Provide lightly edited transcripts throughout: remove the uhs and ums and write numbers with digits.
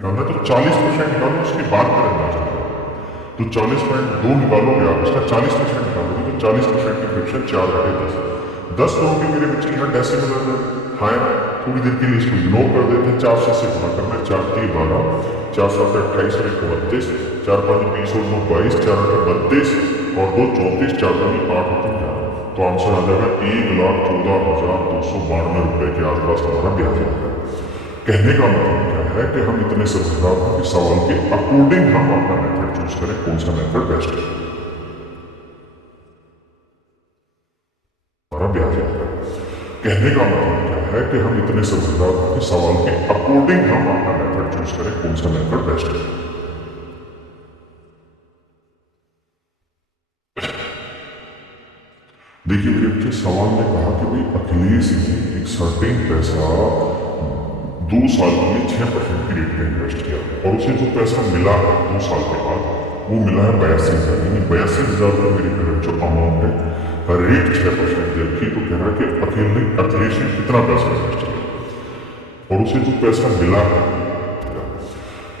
निकालना है तो 40% निकालो, उसके बाद मेरा अंदाजा लगाओ। तो 40.2 निकालोगे आप, इसका 40% निकालोगे तो 40% की फ्रैक्शन 4 बटे 10। 10 करोगे मेरे बच्चे यहाँ डेसिमल है। हाँ, थोड़ी देर के लिए इसको इग्नोर कर देते हैं। 4 से गुणा करना है, 4 3 12, 4 7 28 और 1 32, 4 5 20 और 9 22, 4 8 32 और 2 34, 4 2 8 और 3 11। तो आंसर आ जाएगा 1,14,292 रुपए के आसपास हमारा ब्याज आएगा। कहने का मतलब क्या है कि हम इतने समझदार हैं कि सवाल के अकॉर्डिंग हम अपना मेथड चूज करें, कौन सा मेथड बेस्ट है, हमारा ब्याज आएगा। कहने का मतलब क्या है कि हम इतने समझदार हैं कि सवाल के अकॉर्डिंग हम अपना मेथड चूज करें, कौन सा मेथड बेस्ट है। देखिए मेरे बच्चे, सवाल ने कहा कि भाई अखिलेश ने एक सर्टेन पैसा 2 साल के लिए 6% की रेट पे इन्वेस्ट किया और उसे जो पैसा मिला है 2 साल के बाद, वो मिला है 82,000, यानी 82,000 रुपये मेरी पेमेंट जो अमाउंट है, रेट 6% दे रखी। तो कह रहा है कि अखिलेश ने कितना पैसा इन्वेस्ट किया और उसे जो पैसा मिला है।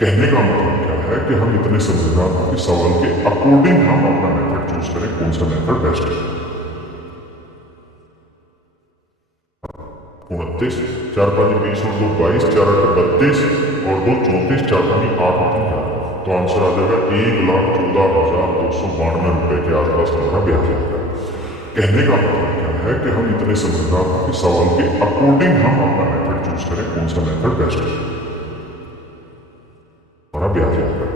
कहने का मतलब क्या है कि हम इतने समझदार हैं कि सवाल के अकॉर्डिंग हम अपना मेथड चूज करें, कौन सा मेथड बेस्ट है। 29, 4 5 20 और 2 22, 4 8 32 और 2 34, 4 2 8 और 3 11। तो आंसर आ जाएगा 1,14,292 रुपए के आसपास हमारा ब्याज आएगा। कहने का मतलब क्या है कि हम इतने समझदार हैं कि सवाल के अकॉर्डिंग हम अपना मेथड चूज करें, कौन सा मेथड बेस्ट है, हमारा ब्याज आएगा।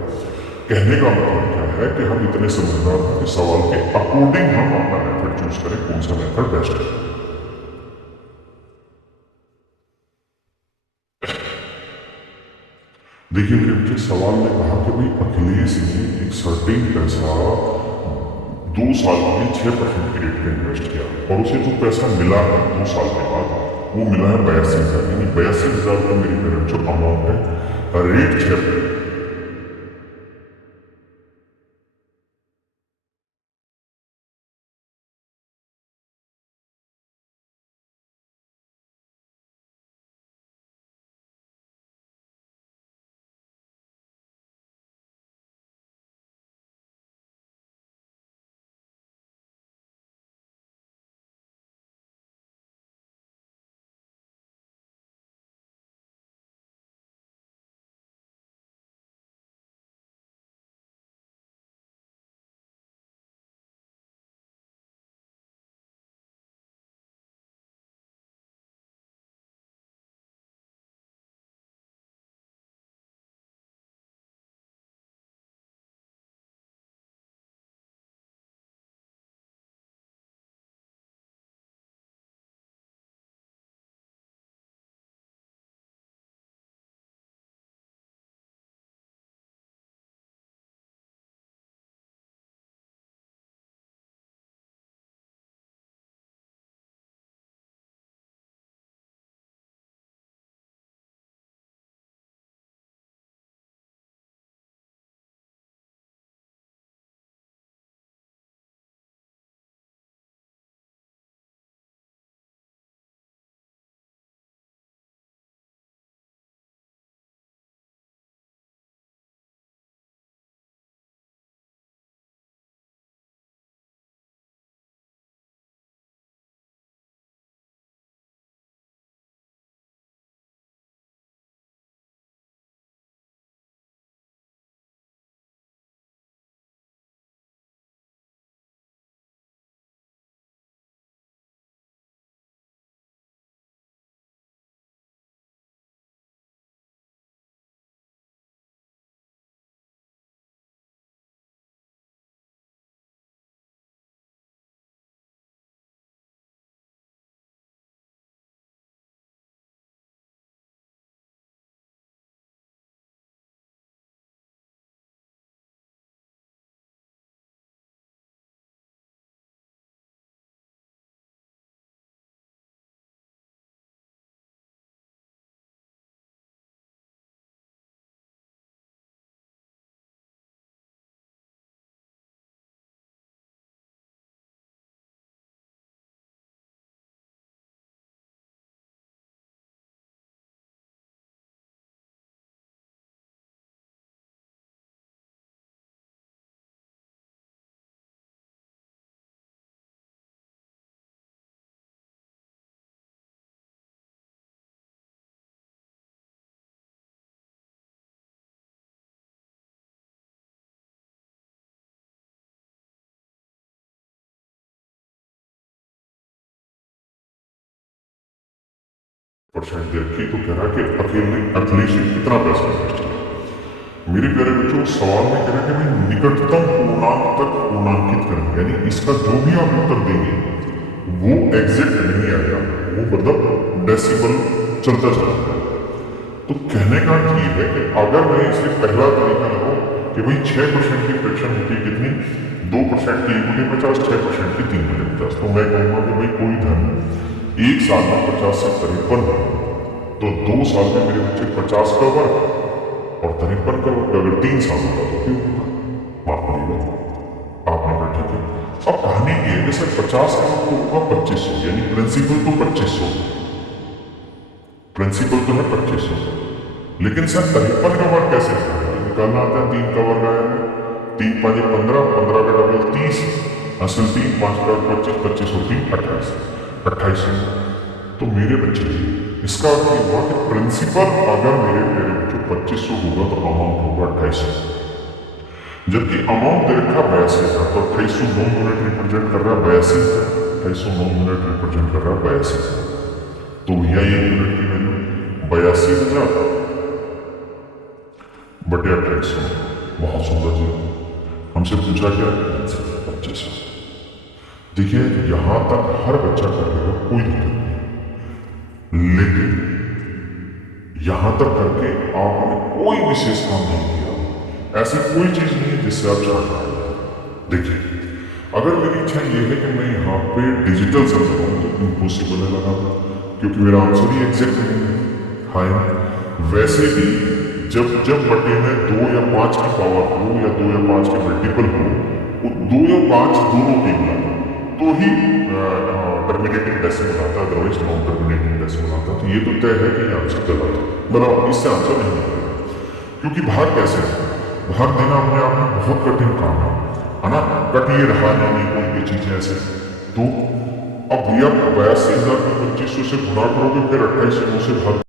कहने का मतलब क्या है कि हम इतने समझदार हैं कि सवाल के अकॉर्डिंग हम अपना मेथड चूज करें, कौन सा मेथड बेस्ट है। देखिए मेरे बच्चे, सवाल ने कहा कि भाई अखिलेश ने एक सर्टेन पैसा 2 साल के लिए 6% की रेट पे इन्वेस्ट किया और उसे जो पैसा मिला है 2 साल के बाद, वो मिला है 82,000, यानी 82,000 रुपये मेरी पेमेंट जो अमाउंट है, रेट 6 परसेंट दे रखी, तो कह रहा कि अकेले एटलीस्ट कितना पैसा इन्वेस्ट किया। मेरे प्यारे बच्चों, सवाल में कह रहा है कि भाई निकटतम पूर्णांक तक पूर्णांकित करें, यानी इसका जो भी आप उत्तर देंगे वो एग्जैक्ट नहीं आएगा, वो मतलब डेसिमल चलता चला जाएगा। तो कहने का अर्थ ये है कि अगर मैं इसे पहला तरीका लगाऊं कि भाई 6% की फ्रैक्शन होती है कितनी, 2% की 1/50, 6% की 3/50, तो मैं कहूँगा कि भाई कोई धन एक साल में 50 से 53 है, तो 2 साल में मेरे बच्चे 50 का वर्ग और 53 का वर्ग, अगर 3 साल होगा तो क्यों होगा, माफ करिएगा। आपने कहा ठीक है। अब कहानी ये है कि सर 50 का वर्ग तो होगा 2500, यानी प्रिंसिपल तो 2500, प्रिंसिपल तो है 2500, लेकिन सर 53 का वर्ग कैसे निकालना आता है? 3 का वर्ग आया है, 3 5 15, 15 का डबल 30, असल 3 5 का 25, 25 और 3 28, 2800। तो मेरे बच्चे, इसका अर्थ ये हुआ कि प्रिंसिपल अगर मेरे बच्चों 2500 होगा तो अमाउंट होगा 2800, जबकि अमाउंट दे रखा 82,000, तो 2800 9 यूनिट रिप्रेजेंट कर रहा है 82,000, 2800 9 यूनिट रिप्रेजेंट कर रहा है 82,000। तो भैया ये यूनिट की वैल्यू 82,000 बटे 2800, बहुत सुंदर जी। हमसे पूछा क्या? 2500। देखिए यहां तक हर बच्चा कर लेगा, कोई दिक्कत नहीं, लेकिन यहां तक करके आपने कोई विशेष काम नहीं किया, ऐसी कोई चीज नहीं है जिससे आप छाट पाए। देखिए अगर मेरी इच्छा ये है कि मैं यहाँ पे डिजिटल सम लगाऊं तो इम्पॉसिबल है लगाना, क्योंकि मेरा आंसर ही एग्जैक्ट नहीं है। हाँ, वैसे भी जब बटे में 2 या 5 की पावर हो या 2 या 5 के मल्टीपल हो, वो 2 या 5 दोनों के मिला तो ही टर्मिनेटिंग डेसिमल आता है, अदरवाइज नॉन टर्मिनेटिंग डेसिमल आता है। तो ये तो तय है कि ये आंसर गलत है, मतलब इससे आंसर नहीं निकलेगा। क्योंकि भाग कैसे है, भाग देना अपने आप में बहुत कठिन काम है ना, कट ये रहा नहीं कोई भी चीज ऐसे। तो अब भैया 82,000 को 2500 से गुणा करोगे, फिर 2800 से भाग